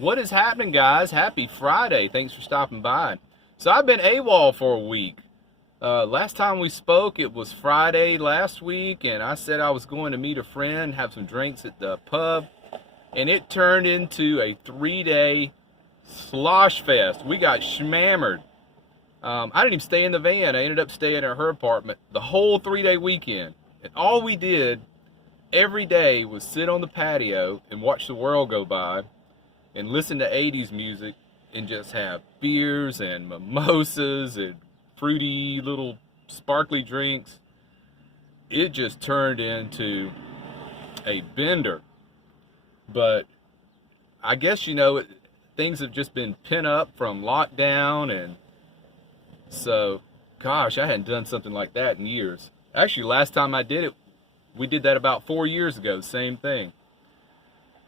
What is happening, guys? Happy Friday. Thanks for stopping by. So I've been AWOL for a week. Last time we spoke, it was Friday last week, and I said I was going to meet a friend, have some drinks at the pub, and it turned into a 3-day slosh fest. We got schmammered. I didn't even stay in the van. I ended up staying at her apartment the whole 3-day weekend. And all we did every day was sit on the patio and watch the world go by and listen to 80s music and just have beers and mimosas and fruity little sparkly drinks. It just turned into a bender. But I guess, things have just been pent up from lockdown, and so, gosh, I hadn't done something like that in years. Actually, last time I did it, we did that about 4 years ago, same thing.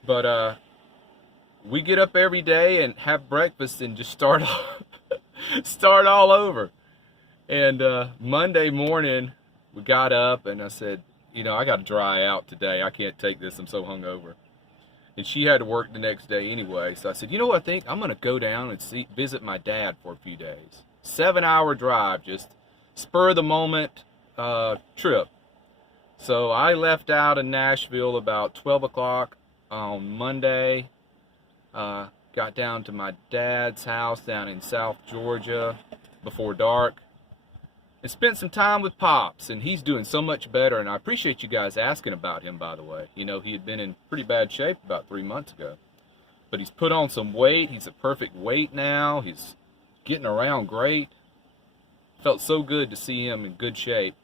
But we get up every day and have breakfast and just start all over. And Monday morning, we got up and I said, I got to dry out today. I can't take this. I'm so hungover. And she had to work the next day anyway. So I said, you know what I think? I'm going to go down and visit my dad for a few days. 7-hour drive, just spur of the moment trip. So I left out of Nashville about 12 o'clock on Monday. Got down to my dad's house down in South Georgia before dark. And spent some time with Pops, and he's doing so much better, and I appreciate you guys asking about him, by the way. He had been in pretty bad shape about 3 months ago. But he's put on some weight. He's a perfect weight now. He's getting around great. Felt so good to see him in good shape.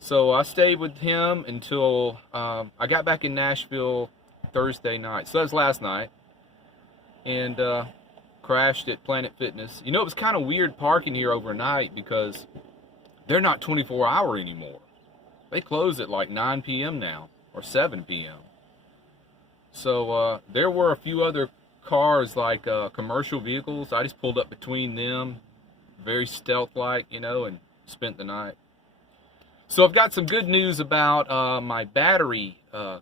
So I stayed with him until I got back in Nashville Thursday night. So that was last night. And crashed at Planet Fitness. It was kind of weird parking here overnight because they're not 24-hour anymore. They close at like 9 p.m. now, or 7 p.m. So there were a few other cars, like commercial vehicles. I just pulled up between them, very stealth-like, and spent the night. So I've got some good news about my battery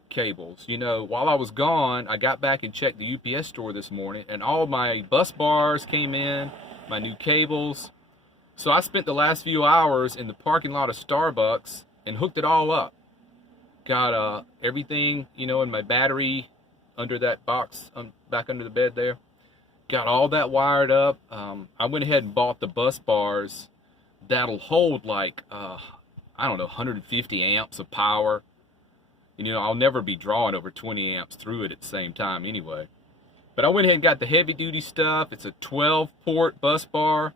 cables. While I was gone, I got back and checked the UPS store this morning, and all my bus bars came in, my new cables. So I spent the last few hours in the parking lot of Starbucks and hooked it all up. Got everything, in my battery under that box, back under the bed there. Got all that wired up. I went ahead and bought the bus bars that'll hold like 150 amps of power. I'll never be drawing over 20 amps through it at the same time anyway. But I went ahead and got the heavy duty stuff. It's a 12-port bus bar,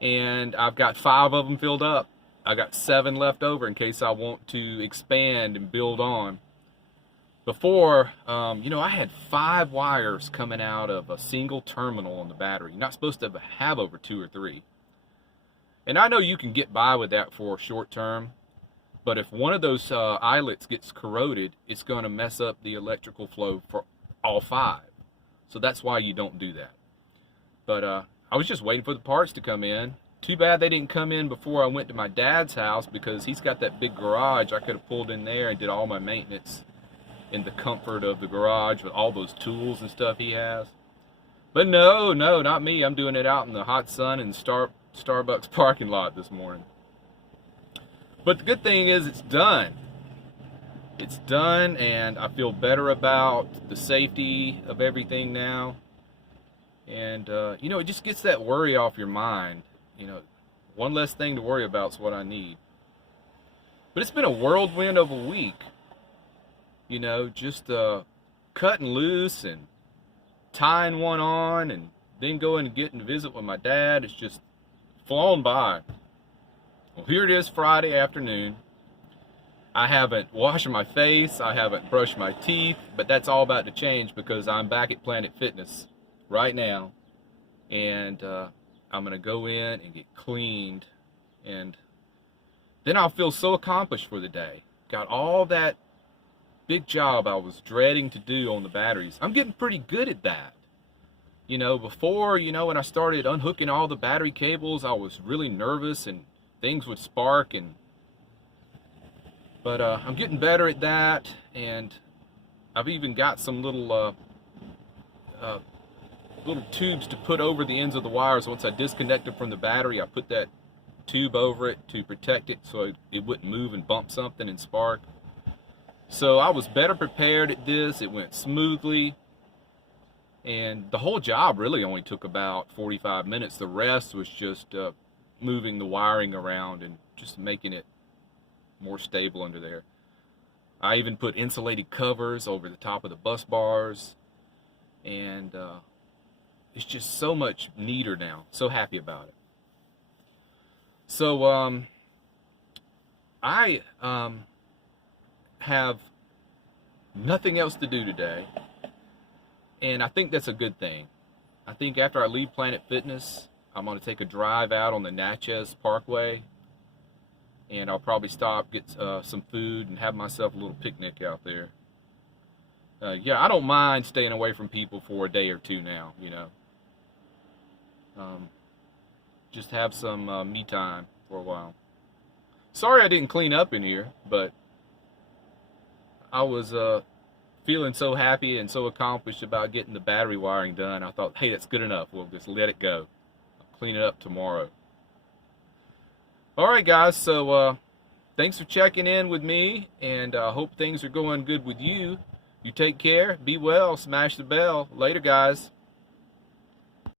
and I've got 5 of them filled up. I got 7 left over in case I want to expand and build on. Before, I had 5 wires coming out of a single terminal on the battery. You're not supposed to have over 2 or 3. And I know you can get by with that for short term, but if one of those eyelets gets corroded, it's going to mess up the electrical flow for all 5. So that's why you don't do that. But I was just waiting for the parts to come in. Too bad they didn't come in before I went to my dad's house, because he's got that big garage. I could have pulled in there and did all my maintenance in the comfort of the garage with all those tools and stuff he has. But no, not me. I'm doing it out in the hot sun in Starbucks parking lot this morning. But the good thing is it's done. It's done, and I feel better about the safety of everything now. And it just gets that worry off your mind. One less thing to worry about is what I need. But it's been a whirlwind of a week. Just cutting loose and tying one on, and then going and getting to visit with my dad. It's just flown by. Well, here it is, Friday afternoon. I haven't washed my face, I haven't brushed my teeth, but that's all about to change because I'm back at Planet Fitness right now. And I'm going to go in and get cleaned, and then I'll feel so accomplished for the day. Got all that big job I was dreading to do on the batteries. I'm getting pretty good at that. Before, when I started unhooking all the battery cables, I was really nervous and things would spark, but I'm getting better at that, and I've even got some little little tubes to put over the ends of the wires. Once I disconnected from the battery, I put that tube over it to protect it so it wouldn't move and bump something and spark. So I was better prepared at this. It went smoothly. And the whole job really only took about 45 minutes. The rest was just moving the wiring around and just making it more stable under there. I even put insulated covers over the top of the bus bars. And it's just so much neater now. So happy about it. So I have nothing else to do today. And I think that's a good thing. I think after I leave Planet Fitness, I'm going to take a drive out on the Natchez Parkway. And I'll probably stop, get some food, and have myself a little picnic out there. Yeah, I don't mind staying away from people for a day or two now, you know. Just have some me time for a while. Sorry I didn't clean up in here, but I was feeling so happy and so accomplished about getting the battery wiring done. I thought, hey, that's good enough. We'll just let it go. I'll clean it up tomorrow. All right, guys, so thanks for checking in with me, and I hope things are going good with you. You take care, be well, smash the bell. Later, guys.